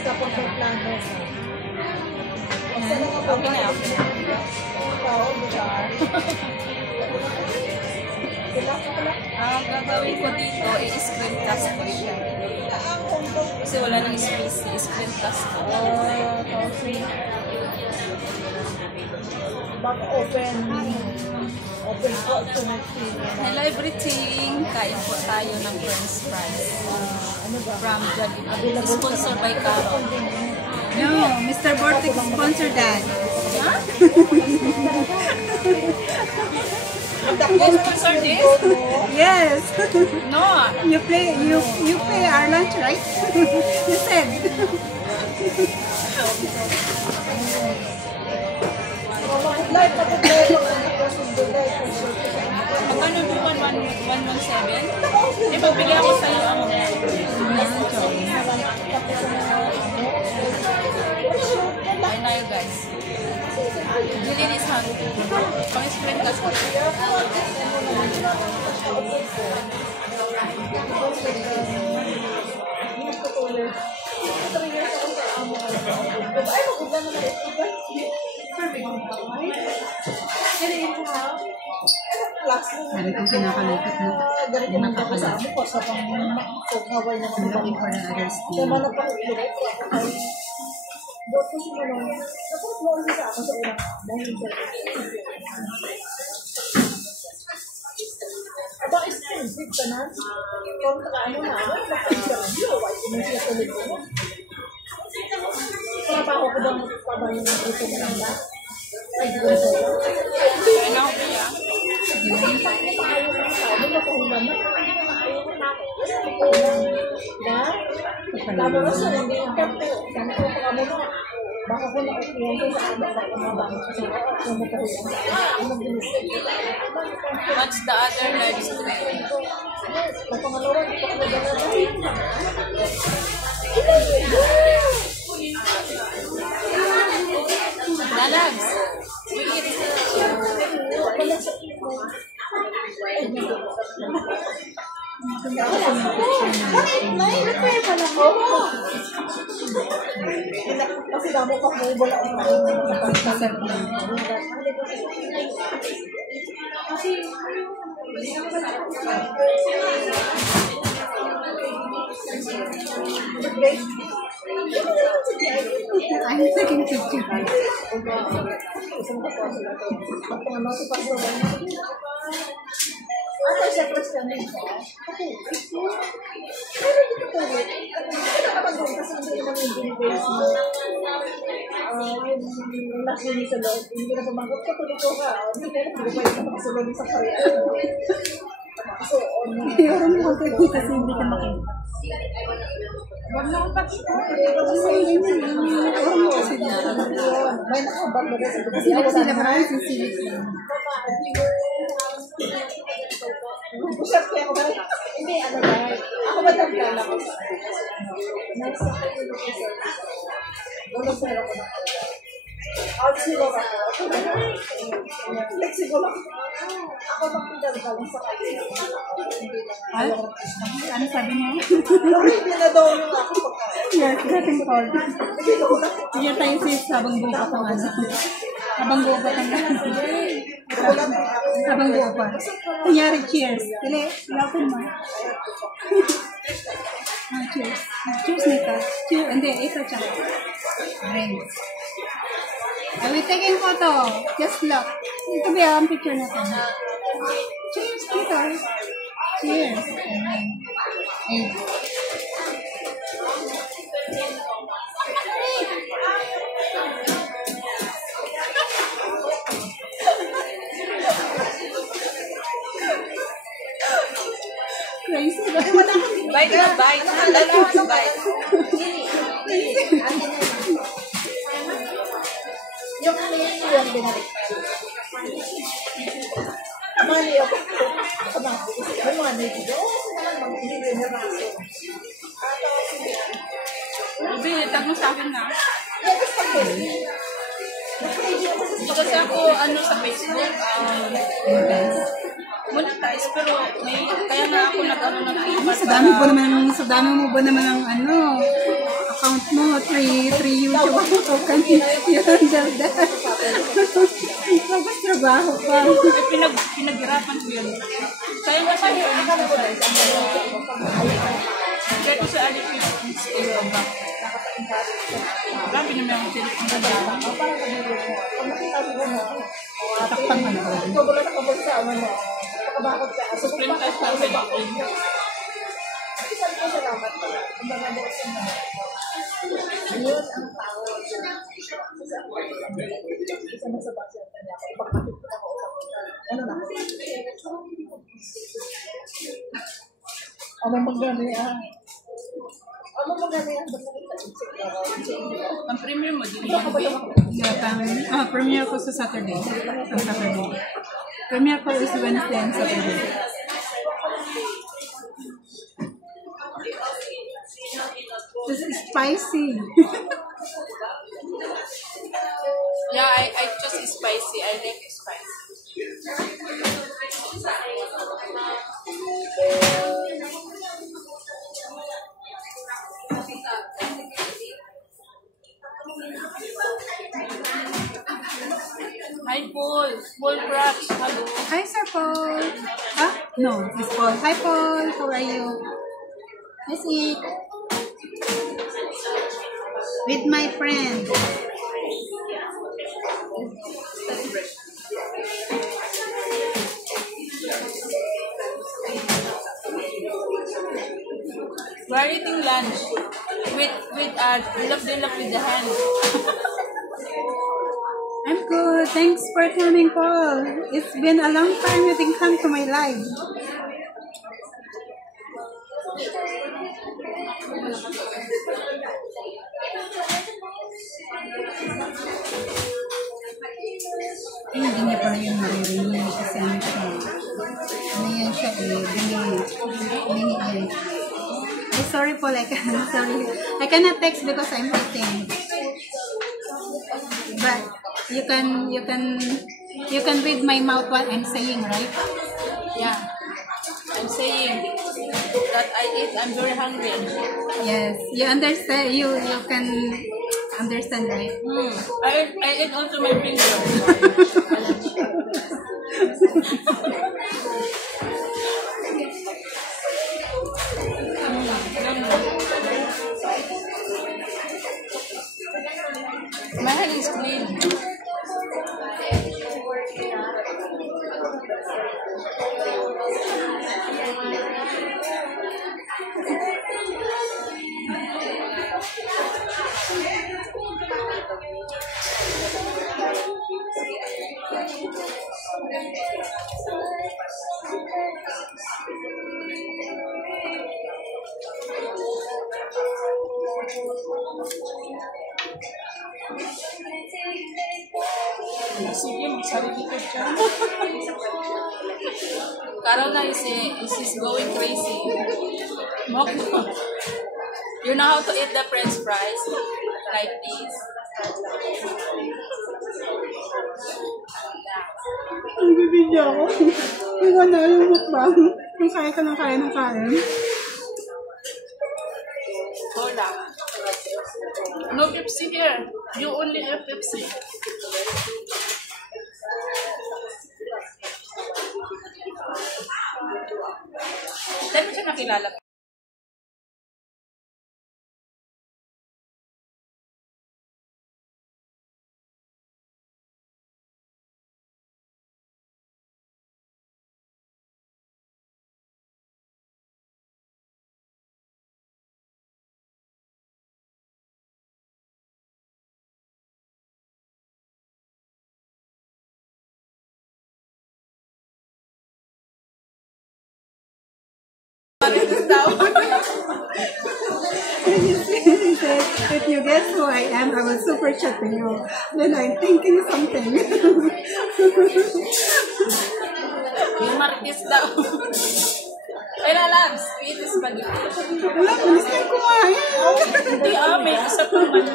Tapos may plano. Okay na. Ang gagawin ko dito i-screen cast ko siya. Kasi wala nang space, i-screen cast ko. Open opportunity. Hello everything! Kain po tayo ng french fries. From Jollibee. Sponsored by Caro. No, Mr. Vortex sponsored that. Huh? You sponsor this? Yes. No. You pay our lunch, right? You said. Magkano po 117? Pagbigyan ako sa iyo ang I know you guys. Jillian is hungry. Pang-explain ka sa Sabi ko kinakalakot na. Nakakalat. Looking for another skill. Aba, expensive ka na. Kung ano na, baka-interview, ay siya tuloy mo. Trabaho ko bang pabayo ng ito mo lang ba? Ay, di ba sa'yo? ano ko ya? Lalo na sa hindi yung kape. Kami ko pa mo na. Baka ko na kukuha ko sa anak sa mga bango kasi kung magkakuha. What's the other live stream? Ang pangalawa, di pa ko nagdala. Lalags. Kasi damo pa mo wala ang I'm taking picture. Ano siya question niya? Pero dito ko rin. Ito naman doon kasi hindi naman yung binibase mo. Yung last one sa loob. Hindi na pumagot ka tuloy ko ka. Hindi na pinipay ka makasulog sa karya. So, Mayroon mo kasi hindi ka makita. wag na akong pakita. May nakabag na rin. Kasi sila marami sisilip lang. Pusap kaya ako ba? Hindi, ano ba? Ako ba taglan ako? Nasa kayo na po sir. Doon sir ako na. Flexible ako. Flexible ako. Ako magpindal sa kayo. Ano sabi mo? Hindi na daw yung ako pagkain. Yes, getting cold. Yan tayo sis, habang buo pa kang ano. Habang buo pa kang ano. Habang buo pa. Kunyari, cheers. Dali, lapin mo. Cheers. Cheers, Nika. Cheers. Hindi, ito siya. Drinks. Are we taking photo? Just look. Ito ba yung picture natin? Cheers, dito. Cheers. Crazy ba? Bite na bite. Dalawa sa bite. Yung ano yung binalik. Mali ako. May mga nito. Hindi na raso. Ibi, tag mo sa akin na. Yes, ako. Hindi kasi ako sa Facebook. Monetize, pero kaya nga ako nag-ano ng Sa dami mo ba naman ang account mo, three YouTube. How can you handle that? Trabaho pa. Pinaghirapan ko yun. Kaya nga sa'yo, kaya ko sa adik yung skill ba? Grabe naman yung tinik ng gagawin. Takpan ka na. Ikaw wala nakabagsaman mo. Nakabakot ka. Supreme type pa sa Ukraine. Isang ko salamat pala. Ang mga direksyon na. Yun ang tao. Isa na sa bakit niya. Ipagpatid ko na ako. Ano na? Ano magdali ah? Ano magdali ah? Ang premium mo, di Yeah, premiere ko sa Saturday. Sa Saturday. Premiere ko is Wednesday and Saturday. This is spicy. Yeah, I just spicy. I like spicy. Hi, Paul. Paul Crabs. Hello. Hi, Sir Paul. Ah? No, it's Paul. Hi, Paul. How are you? Let's eat. With my friend. We're eating lunch with dilap with the hand. I'm good. Thanks for coming, Paul. It's been a long time you didn't come to my live. Hindi niya pa rin maririnig kasi ano siya. Ano yan siya Bini yan. Ay, sorry Paul, sorry. I cannot text because I'm eating. But you can read my mouth what I'm saying, right? Yeah. I'm saying that I eat. I'm very hungry. Yes, you understand. You can understand, right? I eat also my finger. My hand is clean. Sige, magsarili ko siya. Carola is going crazy. You know how to eat the French fries? Like this. Ang bibigyan ako. Iwan na yung mukbang. Kung kaya ka ng kain. Hold on. No Pepsi here. You only have Pepsi. Dahil mo siya nakilala ko. If you guess who I am, I will super chat to you. Then I'm thinking something. Yung Marquez daw. Ay, Labs, eat this spaghetti. Wala, manis na yung kumain. Hindi, may isa pa man.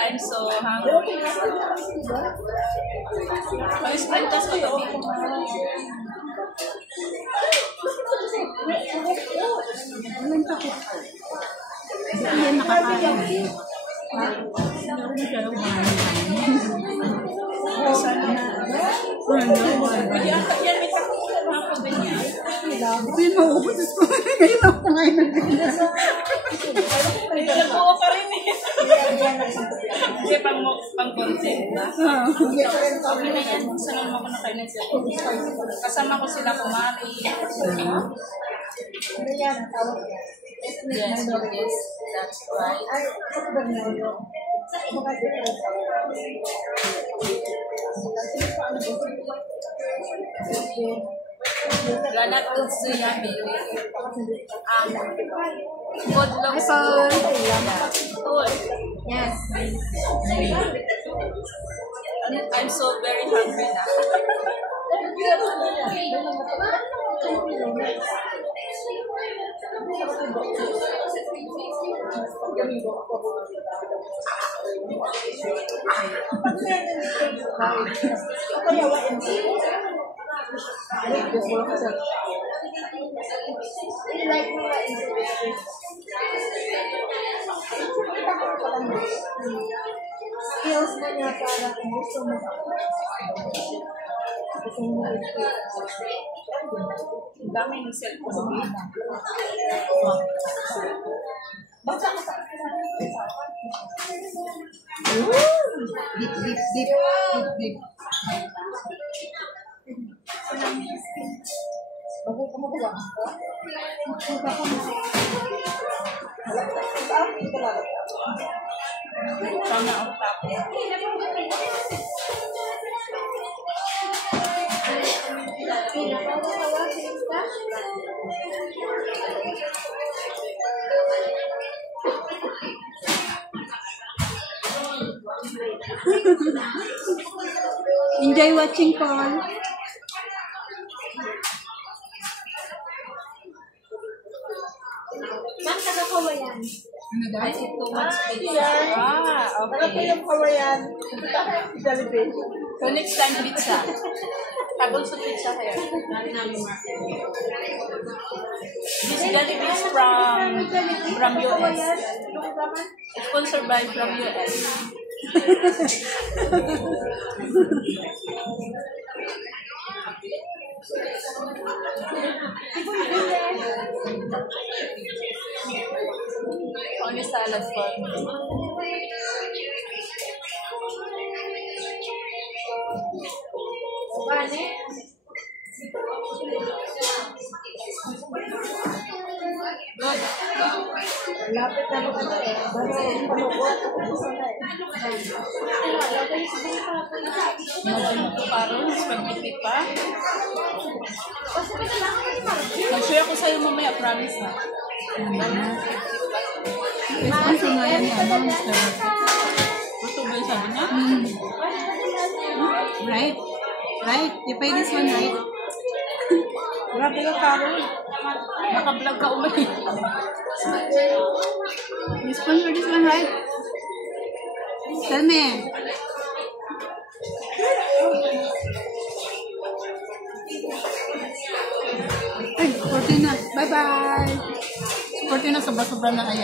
I'm so hungry. Mag-spread ka sa tabi. Walang takot. Hindi yan makakain. Hindi ako masyadong kumain. Hindi yan mauubos. Ngayon ako kumain ng ganyan. Nagbuo ka rin eh. Kasi pang content na. Sabi na yan, sanang ako na kayo ng kasama ko sila kumari. Ano yan, ang tawag yan? Yes, yes, that's right. Ay, sa Bernardo. Mga different Ganat to siya, Mary. Good looks. Yes. I'm so very hungry na. skills mo niya para kung gusto mo. Ang dami ng cellphone. Basta ka sa Deep, deep, deep, deep, deep. bago ka magawa ka? Sana ang tapo. Enjoy watching, Paul. Ano daw? I think too much pizza. Ano po yung Hawaiian? Jollibee. So next time pizza. Tabon sa pizza kayo. This Jollibee is from US. It's sponsored by from US. Only salad for me. Good. Lapit na mo ano eh. Bago yung palukot. Ito parang spaghetti pa. Mag-share ako sa'yo mamaya, promise na. Response nga yan ni Monster. Gusto ba yung sabi niya? Right? Right? You pay this one, right? Grabe ka, Carol. Naka-vlog ka umay. You sponsor this one, right? Tell me. Ay, 14 na. Bye-bye. 14 na, sobra-sobra na. Ayan.